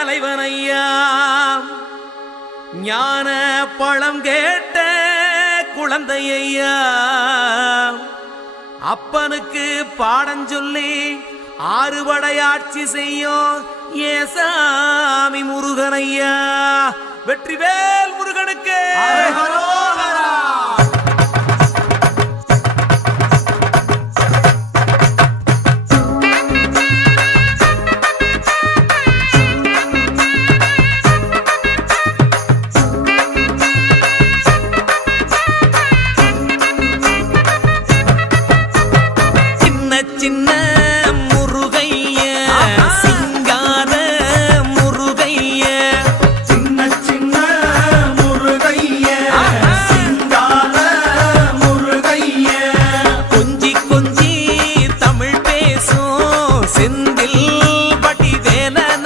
தலைவனையா ஞான பழம் கேட்ட குழந்தையா அப்பனுக்கு பாடம் சொல்லி ஆறுபடையாட்சி செய்யும் ஏசாமி முருகனையா வெற்றிவேல் முருகனுக்கு